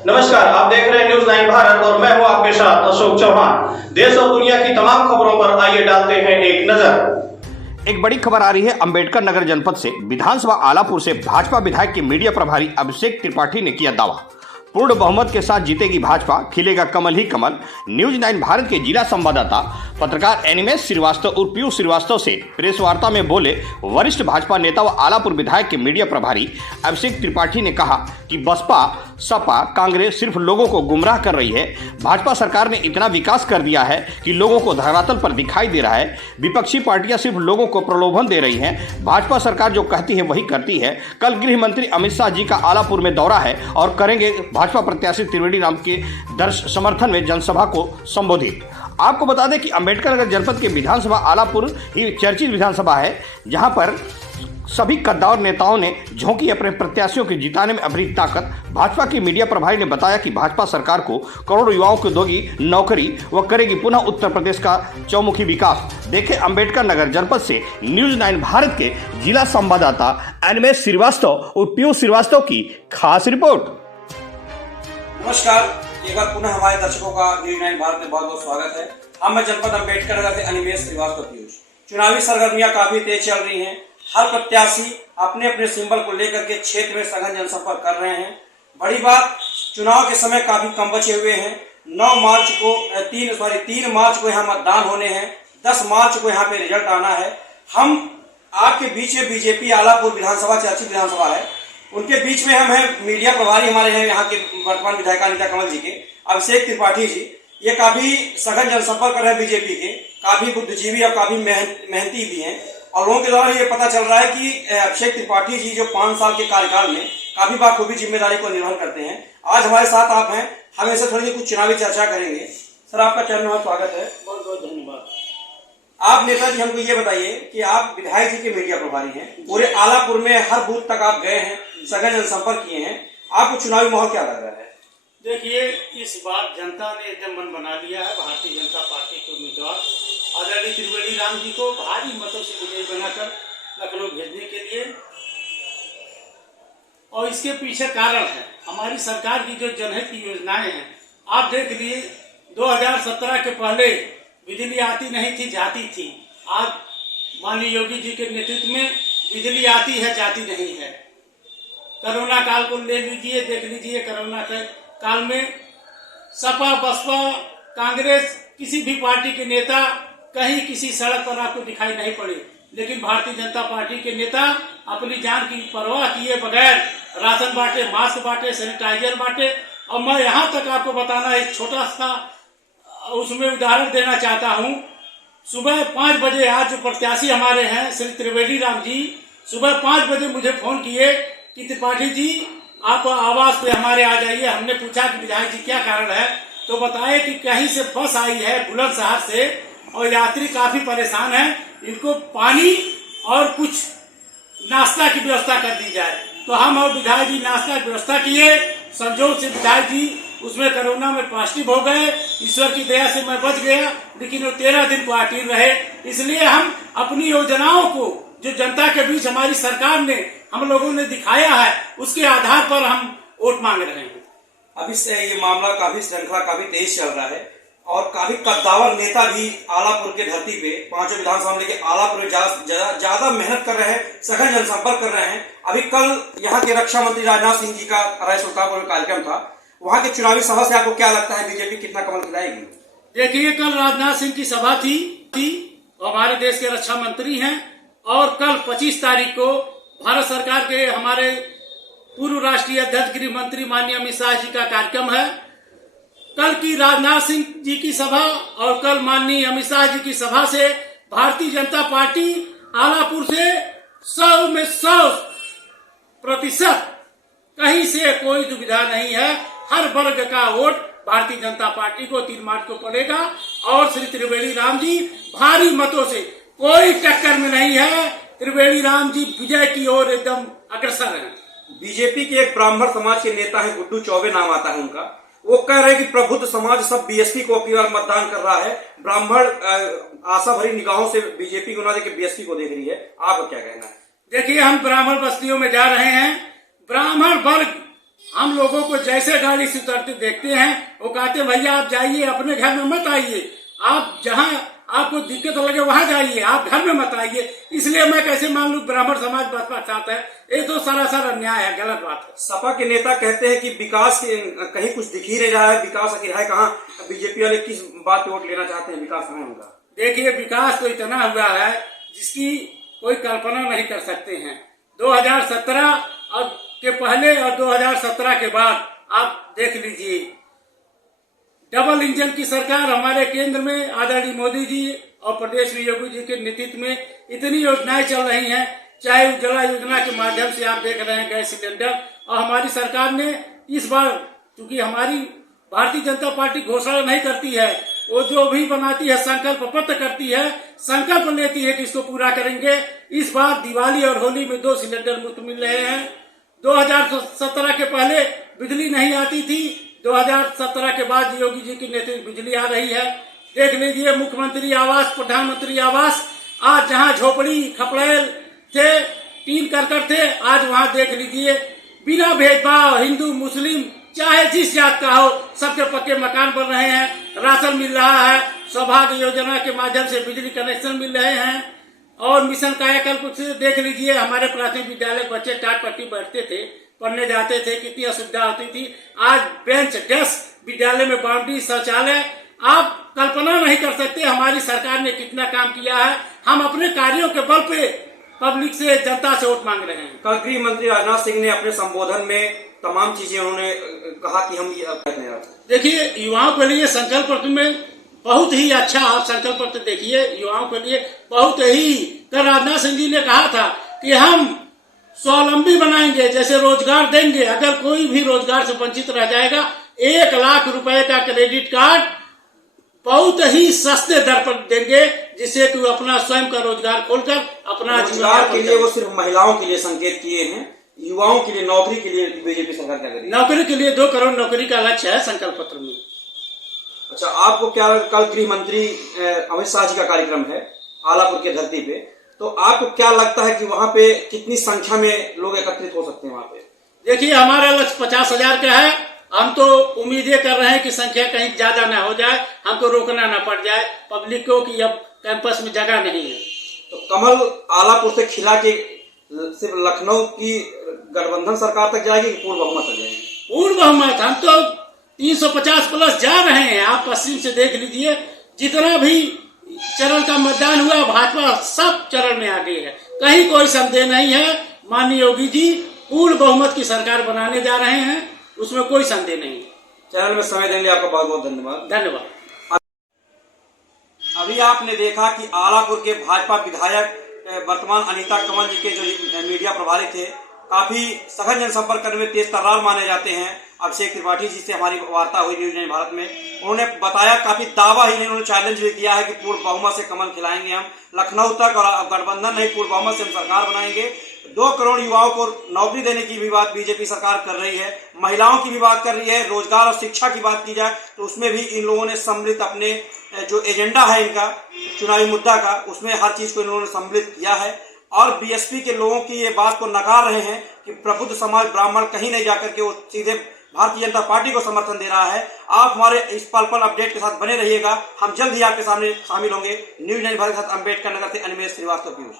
नमस्कार, आप देख रहे हैं न्यूज 9 भारत और मैं हूं आपके साथ अशोक चौहान। देश और दुनिया की तमाम खबरों पर आइए डालते हैं एक नजर। एक बड़ी खबर आ रही है अंबेडकर नगर जनपद से। विधानसभा आलापुर से भाजपा विधायक के मीडिया प्रभारी अभिषेक त्रिपाठी ने किया दावा, पूर्ण बहुमत के साथ जीतेगी भाजपा, खिलेगा कमल ही कमल। न्यूज 9 भारत के जिला संवाददाता पत्रकार एनिमेश श्रीवास्तव और पीयूष श्रीवास्तव से प्रेस वार्ता में बोले वरिष्ठ भाजपा नेता व आलापुर विधायक के मीडिया प्रभारी अभिषेक त्रिपाठी ने कहा कि बसपा, सपा, कांग्रेस सिर्फ लोगों को गुमराह कर रही है। भाजपा सरकार ने इतना विकास कर दिया है कि लोगों को धरातल पर दिखाई दे रहा है। विपक्षी पार्टियां सिर्फ लोगों को प्रलोभन दे रही हैं। भाजपा सरकार जो कहती है वही करती है। कल गृह मंत्री अमित शाह जी का आलापुर में दौरा है और करेंगे भाजपा प्रत्याशी त्रिवेणी राम के समर्थन में जनसभा को संबोधित। आपको बता दें कि अंबेडकर नगर जनपद के विधानसभा आलापुर ही चर्चित विधानसभा है, जहां पर सभी कद्दावर नेताओं ने झोंकी अपने प्रत्याशियों को जिताने में अपनी ताकत। भाजपा के मीडिया प्रभारी ने बताया कि भाजपा सरकार को करोड़ों युवाओं को देगी नौकरी व करेगी पुनः उत्तर प्रदेश का चौमुखी विकास। देखें अंबेडकर नगर जनपद से न्यूज 9 भारत के जिला संवाददाता एनिमेश श्रीवास्तव और पीयूष श्रीवास्तव की खास रिपोर्ट। नमस्कार, एक बार पुनः हमारे दर्शकों का न्यूज 9 भारत में बहुत बहुत स्वागत है। हम मैं जनपद अंबेडकर नगर से एनिमेश श्रीवास्तव पीयूष। चुनावी सरगर्मियां काफी तेज चल रही हैं। हर प्रत्याशी अपने अपने सिंबल को लेकर के क्षेत्र में सघन जनसंपर्क कर रहे हैं। बड़ी बात, चुनाव के समय काफी कम बचे हुए हैं। 3 मार्च को यहाँ मतदान होने हैं। 10 मार्च को यहाँ पे रिजल्ट आना है। हम आपके बीच में बीजेपी आलापुर विधानसभा चर्चित विधानसभा है, उनके बीच में हम हैं मीडिया प्रभारी हमारे हैं यहाँ के वर्तमान विधायक अनिता कमल जी के अभिषेक त्रिपाठी जी। ये काफी सघन जनसंपर्क कर रहे हैं बीजेपी के, काफी बुद्धिजीवी और काफी मेहनती भी हैं। और लोगों के द्वारा ये पता चल रहा है कि अभिषेक त्रिपाठी जी जो 5 साल के कार्यकाल में काफी बाखूबी जिम्मेदारी को निर्वहन करते हैं। आज हमारे साथ आप हैं, हम इनसे थोड़ी कुछ चुनावी चर्चा करेंगे। सर, आपका चरण में स्वागत है। बहुत बहुत धन्यवाद। आप नेताजी हमको ये बताइए कि आप विधायक जी के मीडिया प्रभारी हैं, पूरे आलापुर में हर बूथ तक आप गए हैं, सघन जनसंपर्क किए हैं, आपको चुनावी माहौल क्या लग रहा है? देखिए, इस बार जनता ने एकदम मन बना लिया है भारतीय जनता पार्टी के उम्मीदवार आदरणीय त्रिवेणी राम जी को भारी मतों से विजयी बनाकर लखनऊ भेजने के लिए। और इसके पीछे कारण है हमारी सरकार की जो जनहित की योजनाएं हैं। आप देख लिए 2017 के पहले बिजली आती नहीं थी, जाती थी। आज माननीय योगी जी के नेतृत्व में बिजली आती है, जाती नहीं है। कोरोना काल को ले लीजिए, देख लीजिए, कोरोना के काल में सपा, बसपा, कांग्रेस, किसी भी पार्टी के नेता कहीं किसी सड़क पर आपको दिखाई नहीं पड़े, लेकिन भारतीय जनता पार्टी के नेता अपनी जान की परवाह किए बगैर राशन बांटे, मास्क बांटे, सैनिटाइजर बांटे। और मैं यहाँ तक आपको बताना एक छोटा सा उसमें उदाहरण देना चाहता हूँ। सुबह 5 बजे आज जो प्रत्याशी हमारे हैं श्री त्रिवेणी राम जी, सुबह 5 बजे मुझे फोन किए कि त्रिपाठी जी आप आवास पे हमारे आ जाइए। हमने पूछा कि विधायक जी क्या कारण है, तो बताए कि कहीं से बस आई है बुलंदशहर से और यात्री काफी परेशान है, इनको पानी और कुछ नाश्ता की व्यवस्था कर दी जाए। तो हम और विधायक जी नाश्ता की व्यवस्था किए। संजोग से विधायक जी उसमें कोरोना में पॉजिटिव हो गए। ईश्वर की दया से मैं बच गया, लेकिन वो 13 दिन क्वारंटीन रहे। इसलिए हम अपनी योजनाओं को जो जनता के बीच हमारी सरकार ने, हम लोगों ने दिखाया है, उसके आधार पर हम वोट मांग रहे हैं। अभी से ये मामला काफी श्रृंखला काफी तेज चल रहा है और काफी कद्दावर नेता भी आलापुर के धरती पे 5 विधानसभा में लेके आलापुर में ज्यादा मेहनत कर रहे हैं, सघन जनसंपर्क कर रहे हैं। अभी कल यहाँ के रक्षा मंत्री राजनाथ सिंह जी का राय सुल्तानपुर में कार्यक्रम था, वहाँ के चुनावी सभा से आपको क्या लगता है बीजेपी कितना कमल खिलाएगी? देखिए, कल राजनाथ सिंह की सभा थी, हमारे देश के रक्षा मंत्री हैं, और कल 25 तारीख को भारत सरकार के हमारे पूर्व राष्ट्रीय अध्यक्ष गृह मंत्री माननीय अमित शाह जी का कार्यक्रम है। कल की राजनाथ सिंह जी की सभा और कल माननीय अमित शाह जी की सभा से भारतीय जनता पार्टी आलापुर से 100 में 100% कहीं से कोई दुविधा नहीं है। हर वर्ग का वोट भारतीय जनता पार्टी को 3 मार्च को पड़ेगा और श्री त्रिवेणी राम जी भारी मतों से, कोई टक्कर में नहीं है, त्रिवेणी राम जी विजय की ओर एकदम अग्रसर हैं। बीजेपी के एक ब्राह्मण समाज के नेता है, गुड्डू चौबे नाम आता है उनका, वो कह रहे हैं कि प्रबुद्ध समाज सब बीएसपी को केवल मतदान कर रहा है, ब्राह्मण आशा भरी निगाहों से बीजेपी को ना देकर बीएसपी को देख रही है। आपका क्या कहना है? देखिए, हम ब्राह्मण बस्तियों में जा रहे हैं। ब्राह्मण वर्ग हम लोगों को जैसे गाड़ी से उतरते देखते हैं वो कहते भैया आप जाइए, अपने घर में मत आइए, आप जहाँ आपको दिक्कत लगे वहां जाइए, आप घर में मत आइए। इसलिए मैं कैसे मान लूं ब्राह्मण समाज बसपा चाहता है, ये तो सरासर अन्याय है, गलत बात है। सपा के नेता कहते हैं कि विकास के कहीं कुछ दिख ही नहीं रहा है, विकास आखिर है कहाँ? बीजेपी वाले किस बात पे वोट लेना चाहते हैं? विकास है उनका। देखिए विकास तो इतना हुआ है जिसकी कोई कल्पना नहीं कर सकते हैं। 2017 के पहले और 2017 के बाद आप देख लीजिए, डबल इंजन की सरकार हमारे केंद्र में आदरणीय मोदी जी और प्रदेश में योगी जी के नेतृत्व में इतनी योजनाएं चल रही हैं, चाहे उज्ज्वला योजना के माध्यम से आप देख रहे हैं गैस सिलेंडर, और हमारी सरकार ने इस बार, चूंकि हमारी भारतीय जनता पार्टी घोषणा नहीं करती है, वो जो भी बनाती है संकल्प पत्र करती है, संकल्प लेती है कि इसको पूरा करेंगे। इस बार दिवाली और होली में 2 सिलेंडर मुफ्त मिल रहे हैं। 2017 के पहले बिजली नहीं आती थी, 2017 के बाद योगी जी की नेतृत्व बिजली आ रही है। देख लीजिए मुख्यमंत्री आवास, प्रधानमंत्री आवास, आज जहां झोपड़ी खपड़ेल थे, टीन करकट थे, आज वहां देख लीजिए बिना भेदभाव हिंदू मुस्लिम चाहे जिस जात का हो, सबके पक्के मकान बन रहे हैं, राशन मिल रहा है, सौभाग्य योजना के माध्यम से बिजली कनेक्शन मिल रहे हैं, और मिशन कायाकल्प से देख लीजिए हमारे प्राथमिक विद्यालय बच्चे टाट पट्टी बैठते थे, पढ़ने जाते थे, कितनी असुविधा होती थी। आज बेंच डेस्क, विद्यालय में बाउंड्री, शौचालय, आप कल्पना नहीं कर सकते हमारी सरकार ने कितना काम किया है। हम अपने कार्यों के बल पे पब्लिक से, जनता से वोट मांग रहे हैं। कल गृह मंत्री राजनाथ सिंह ने अपने संबोधन में तमाम चीजें उन्होंने कहा कि हम देखिए युवाओं के लिए संकल्प पत्र में बहुत ही अच्छा, आप संकल्प पत्र देखिए, युवाओं के लिए बहुत ही, कल राजनाथ सिंह जी ने कहा था कि हम स्वावलंबी बनाएंगे, जैसे रोजगार देंगे, अगर कोई भी रोजगार से वंचित रह जाएगा 1 लाख रुपए का क्रेडिट कार्ड बहुत ही सस्ते दर पर देंगे, जिससे कि वो अपना स्वयं का रोजगार खोलकर अपना रोजगार के लिए वो सिर्फ महिलाओं के लिए संकेत किए हैं, युवाओं के लिए, नौकरी के लिए बीजेपी सरकार क्या करेगी? नौकरी के लिए 2 करोड़ नौकरी का लक्ष्य है संकल्प पत्र में। अच्छा, आपको क्या, कल गृह मंत्री अमित शाह जी का कार्यक्रम है आलापुर की धरती पे, तो आपको क्या लगता है कि वहां पे कितनी संख्या में लोग एकत्रित हो सकते हैं वहां पे? देखिए हमारा लक्ष्य 50,000 का है। हम तो उम्मीदें कर रहे हैं कि संख्या कहीं ज्यादा ना हो जाए, हमको रोकना ना पड़ जाए पब्लिक को कि अब कैंपस में जगह नहीं है। तो कमल आलापुर से खिला के सिर्फ लखनऊ की गठबंधन सरकार तक जाएगी कि पूर्ण बहुमत तक जाएगी? पूर्ण बहुमत, हम तो 350 प्लस जा रहे हैं। आप पश्चिम से देख लीजिए, जितना भी चरण का मतदान हुआ भाजपा सब चरण में आगे है, कहीं कोई संदेह नहीं है। माननीय योगी जी पूर्ण बहुमत की सरकार बनाने जा रहे हैं, उसमें कोई संदेह नहीं। चैनल में समय देने आपका बहुत बहुत धन्यवाद। धन्यवाद। अभी आपने देखा कि आलापुर के भाजपा विधायक वर्तमान अनीता कंवल जी के जो मीडिया प्रभारी थे, काफी सघन जनसंपर्क करने में तेज तर्रार माने जाते हैं। अभिषेक त्रिपाठी जी से हमारी वार्ता हुई न्यूज 9 भारत में, उन्होंने बताया, काफी दावा ही नहीं, उन्होंने चैलेंज भी किया है कि पूर्ण बहुमत से कमल खिलाएंगे हम लखनऊ तक, और गठबंधन नहीं पूर्ण बहुमत से हम सरकार बनाएंगे। 2 करोड़ युवाओं को नौकरी देने की भी बात बीजेपी सरकार कर रही है, महिलाओं की भी बात कर रही है, रोजगार और शिक्षा की बात की जाए तो उसमें भी इन लोगों ने सम्मिलित अपने जो एजेंडा है इनका चुनावी मुद्दा का, उसमें हर चीज को इन्होंने सम्मिलित किया है। और बीएसपी के लोगों की ये बात को नकार रहे हैं कि प्रबुद्ध समाज ब्राह्मण कहीं नहीं जाकर के वो सीधे भारतीय जनता पार्टी को समर्थन दे रहा है। आप हमारे इस पल पल अपडेट के साथ बने रहिएगा, हम जल्द ही आपके सामने शामिल होंगे। न्यूज 9 भारत के साथ अम्बेडकर नगर से अनिमेश श्रीवास्तव की।